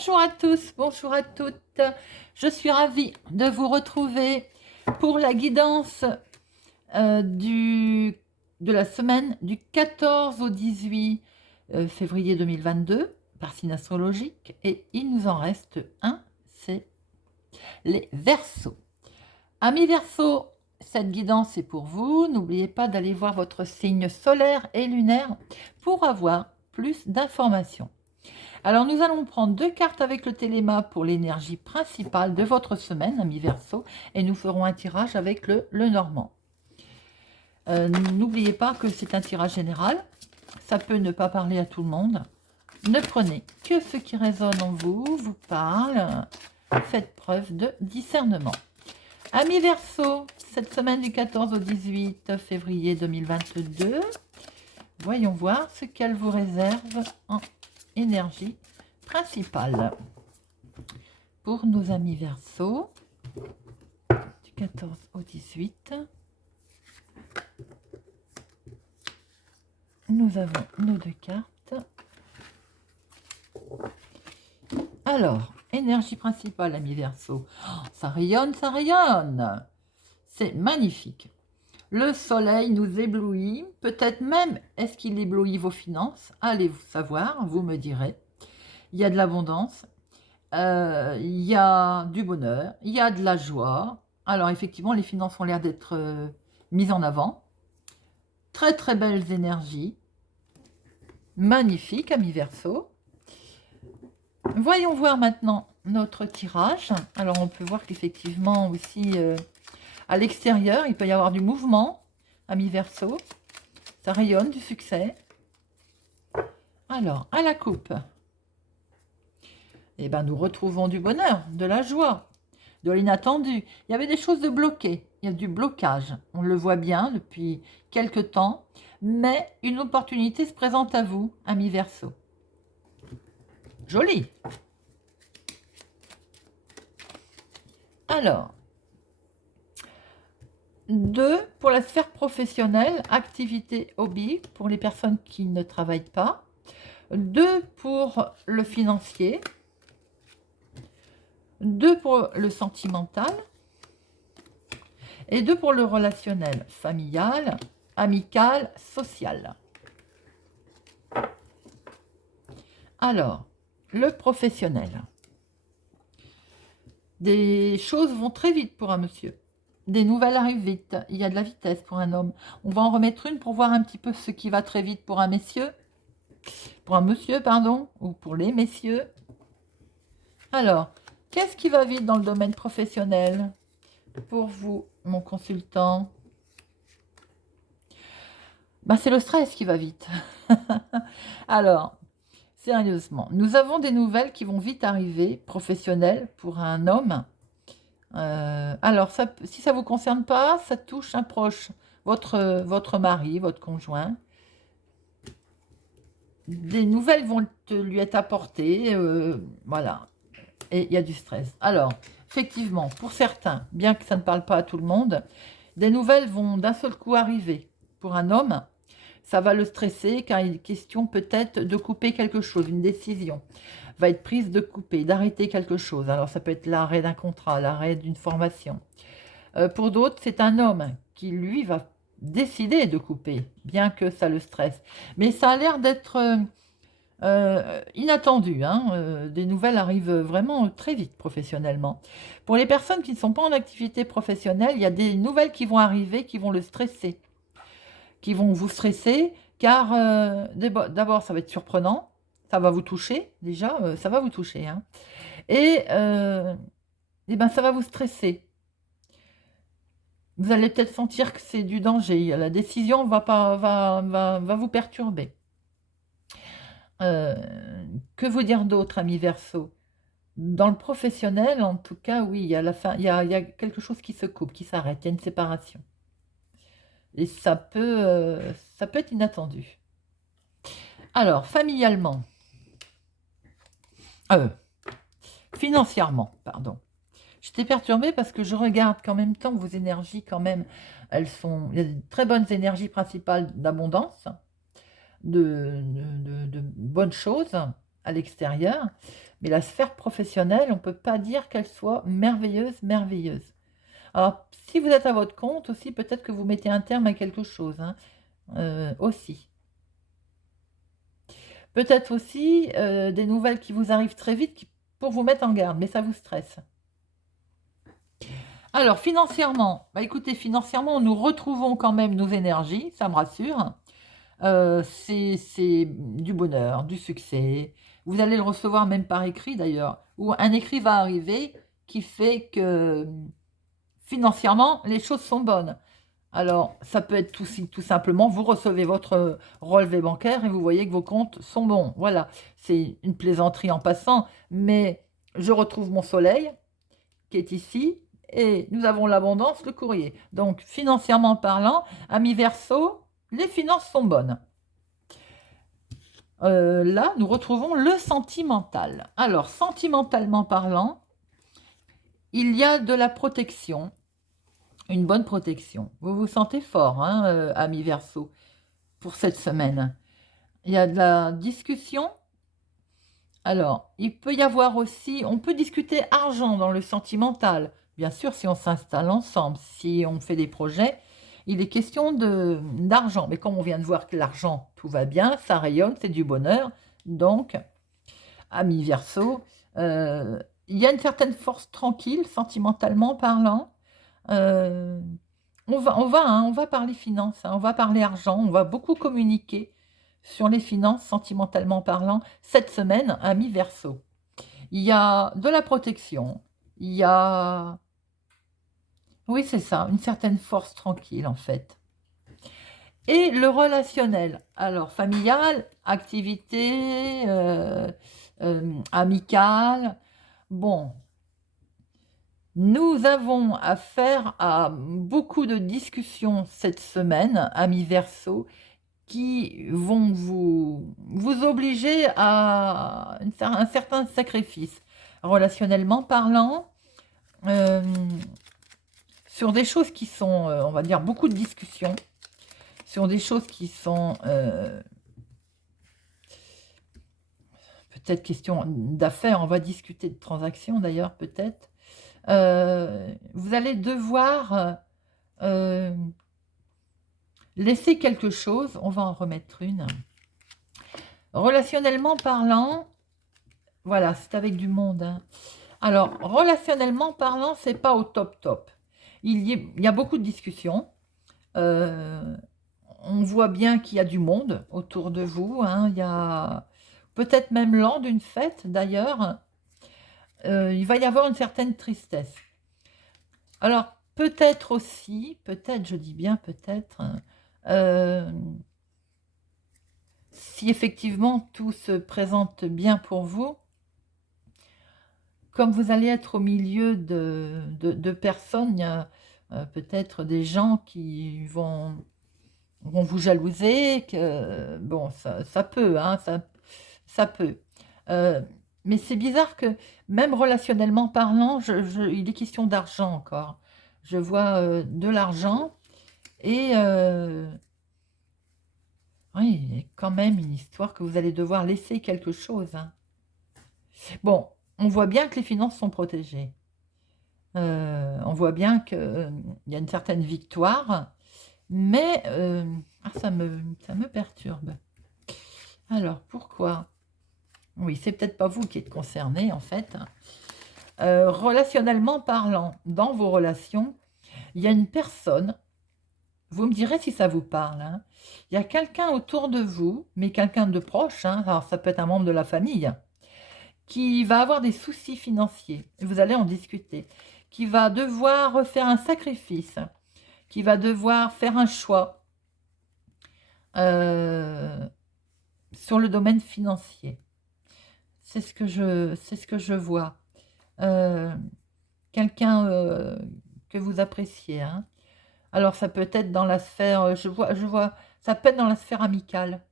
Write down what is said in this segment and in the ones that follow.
Bonjour à tous, bonjour à toutes. Je suis ravie de vous retrouver pour la guidance de la semaine du 14 au 18 février 2022 par signe astrologique. Et il nous en reste un, c'est les Verseaux. Amis Verseaux, cette guidance est pour vous. N'oubliez pas d'aller voir votre signe solaire et lunaire pour avoir plus d'informations. Alors, nous allons prendre 2 cartes avec le téléma pour l'énergie principale de votre semaine, amis Verseau, et nous ferons un tirage avec le Normand. N'oubliez pas que c'est un tirage général, ça peut ne pas parler à tout le monde. Ne prenez que ce qui résonne en vous, vous parle, faites preuve de discernement. Amis Verseau, cette semaine du 14 au 18 février 2022, voyons voir ce qu'elle vous réserve en énergie principale pour nos amis Verseau du 14 au 18. Nous avons nos 2 cartes. Alors, énergie principale, amis Verseau. Oh, ça rayonne, ça rayonne. C'est magnifique. Le soleil nous éblouit, peut-être même, est-ce qu'il éblouit vos finances? Allez-vous savoir, vous me direz. Il y a de l'abondance, il y a du bonheur, il y a de la joie. Alors effectivement, les finances ont l'air d'être mises en avant. Très très belles énergies. Magnifique, amis Verseau. Voyons voir maintenant notre tirage. Alors on peut voir qu'effectivement aussi... à l'extérieur, il peut y avoir du mouvement, amis Verseau. Ça rayonne, du succès. Alors, à la coupe, eh ben, nous retrouvons du bonheur, de la joie, de l'inattendu. Il y avait des choses de bloquées, il y a du blocage. On le voit bien depuis quelque temps, mais une opportunité se présente à vous, amis Verseau. Joli. Alors, 2 pour la sphère professionnelle, activité, hobby, pour les personnes qui ne travaillent pas. 2 pour le financier. 2 pour le sentimental. Et 2 pour le relationnel, familial, amical, social. Alors, le professionnel. Des choses vont très vite pour un monsieur. Des nouvelles arrivent vite, il y a de la vitesse pour un homme. On va en remettre une pour voir un petit peu ce qui va très vite pour un monsieur. Pour un monsieur, pardon, ou pour les messieurs. Alors, qu'est-ce qui va vite dans le domaine professionnel pour vous, mon consultant? Ben, c'est le stress qui va vite. Alors, sérieusement, nous avons des nouvelles qui vont vite arriver, professionnelles, pour un homme. Alors, ça, si ça ne vous concerne pas, ça touche un proche, votre mari, votre conjoint. Des nouvelles vont lui être apportées, voilà, et il y a du stress. Alors, effectivement, pour certains, bien que ça ne parle pas à tout le monde, des nouvelles vont d'un seul coup arriver. Pour un homme, ça va le stresser car il est question peut-être de couper quelque chose, une décision va être prise de couper, d'arrêter quelque chose. Alors ça peut être l'arrêt d'un contrat, l'arrêt d'une formation. Pour d'autres, c'est un homme qui, lui, va décider de couper, bien que ça le stresse. Mais ça a l'air d'être inattendu. Hein. Des nouvelles arrivent vraiment très vite professionnellement. Pour les personnes qui ne sont pas en activité professionnelle, il y a des nouvelles qui vont arriver, qui vont le stresser, qui vont vous stresser, car d'abord, ça va être surprenant. Ça va vous toucher, déjà, ça va vous toucher. Hein. Et ben, ça va vous stresser. Vous allez peut-être sentir que c'est du danger. La décision va vous perturber. Que vous dire d'autre, amis Verseau? Dans le professionnel, en tout cas, oui, il y a il y a quelque chose qui se coupe, qui s'arrête. Il y a une séparation. Et ça peut être inattendu. Alors, familialement. Financièrement, pardon. J'étais perturbée parce que je regarde qu'en même temps, vos énergies, quand même, il y a de très bonnes énergies principales d'abondance, de bonnes choses à l'extérieur, Mais la sphère professionnelle, on ne peut pas dire qu'elle soit merveilleuse, merveilleuse. Alors, si vous êtes à votre compte aussi, peut-être que vous mettez un terme à quelque chose, hein, aussi. Peut-être aussi des nouvelles qui vous arrivent très vite pour vous mettre en garde, mais ça vous stresse. Alors, financièrement, bah écoutez, financièrement, nous retrouvons quand même nos énergies, ça me rassure. C'est du bonheur, du succès. Vous allez le recevoir même par écrit d'ailleurs, ou un écrit va arriver qui fait que financièrement, les choses sont bonnes. Alors, ça peut être tout simplement, vous recevez votre relevé bancaire et vous voyez que vos comptes sont bons. Voilà, c'est une plaisanterie en passant, mais je retrouve mon soleil qui est ici et nous avons l'abondance, le courrier. Donc, financièrement parlant, amis Verseau, les finances sont bonnes. Là, nous retrouvons le sentimental. Alors, sentimentalement parlant, il y a de la protection, une bonne protection. Vous vous sentez fort, hein, amis Verseau, pour cette semaine. Il y a de la discussion. Alors, il peut y avoir aussi, on peut discuter argent dans le sentimental. Bien sûr, si on s'installe ensemble, si on fait des projets, il est question d'argent. Mais comme on vient de voir que l'argent, tout va bien, ça rayonne, c'est du bonheur. Donc, amis Verseau, il y a une certaine force tranquille, sentimentalement parlant. Euh, on va parler finances, hein, on va parler argent, on va beaucoup communiquer sur les finances, sentimentalement parlant, cette semaine, amis Verseau. Il y a de la protection, il y a... Oui, c'est ça, une certaine force tranquille, en fait. Et le relationnel, alors familial, activité, amicale. Bon, nous avons affaire à beaucoup de discussions cette semaine, amis Verseau, qui vont vous obliger à un certain sacrifice, relationnellement parlant, euh, sur des choses qui sont, on va dire, beaucoup de discussions, sur des choses qui sont peut-être question d'affaires, on va discuter de transactions d'ailleurs, peut-être. Vous allez devoir laisser quelque chose, on va en remettre une. Relationnellement parlant, voilà, c'est avec du monde, hein. Alors, relationnellement parlant, c'est pas au top top. Il y a beaucoup de discussions. Euh, on voit bien qu'il y a du monde autour de vous, hein. Il y a peut-être même lors d'une fête d'ailleurs. Il va y avoir une certaine tristesse. Alors, peut-être aussi, peut-être, je dis bien peut-être, euh, si effectivement tout se présente bien pour vous, comme vous allez être au milieu de personnes, il y a peut-être des gens qui vont vous jalouser, que, bon, ça peut, hein, ça peut. Euh, mais c'est bizarre que, même relationnellement parlant, il est question d'argent encore. Je vois de l'argent et oui, il y a quand même une histoire que vous allez devoir laisser quelque chose, hein. Bon, on voit bien que les finances sont protégées. On voit bien qu'il y a une certaine victoire, mais ça me perturbe. Alors, pourquoi? Oui, c'est peut-être pas vous qui êtes concerné, en fait. Relationnellement parlant, dans vos relations, il y a une personne, vous me direz si ça vous parle, hein. Il y a quelqu'un autour de vous, mais quelqu'un de proche, hein, alors ça peut être un membre de la famille, qui va avoir des soucis financiers, vous allez en discuter, qui va devoir faire un sacrifice, qui va devoir faire un choix euh, sur le domaine financier. C'est ce que je vois. Euh, Quelqu'un que vous appréciez, hein. Alors ça peut être dans la sphère, je vois, ça peut être dans la sphère amicale.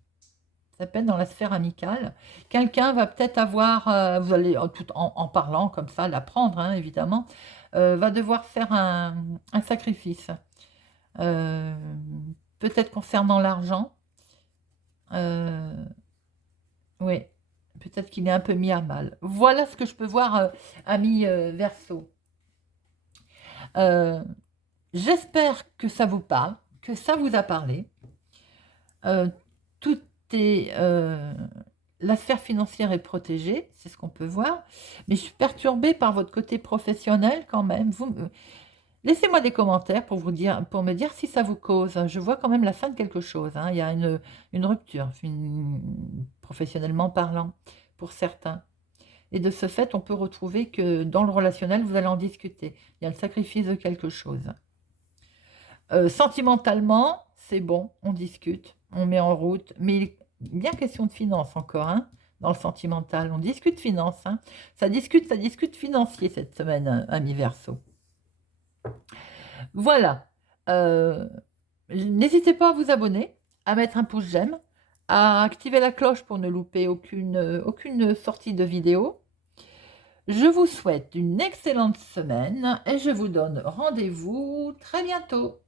Ça peut être dans la sphère amicale. Quelqu'un va peut-être avoir, vous allez tout en parlant comme ça, l'apprendre, hein, évidemment, va devoir faire un sacrifice. Euh, Peut-être concernant l'argent. Oui, Peut-être qu'il est un peu mis à mal. Voilà ce que je peux voir, ami Verseau. J'espère que ça vous parle, que ça vous a parlé. Tout est... la sphère financière est protégée, c'est ce qu'on peut voir. Mais je suis perturbée par votre côté professionnel quand même. Laissez-moi des commentaires pour pour me dire si ça vous cause. Je vois quand même la fin de quelque chose, hein. Il y a une rupture, professionnellement parlant, pour certains. Et de ce fait, on peut retrouver que dans le relationnel, vous allez en discuter. Il y a le sacrifice de quelque chose. Sentimentalement, c'est bon, on discute, on met en route. Mais il est bien question de finance encore, hein, dans le sentimental. On discute finance. Hein. Ça discute financier cette semaine, ami Verseau. Voilà. N'hésitez pas à vous abonner, à mettre un pouce j'aime, à activer la cloche pour ne louper aucune sortie de vidéo. Je vous souhaite une excellente semaine et je vous donne rendez-vous très bientôt.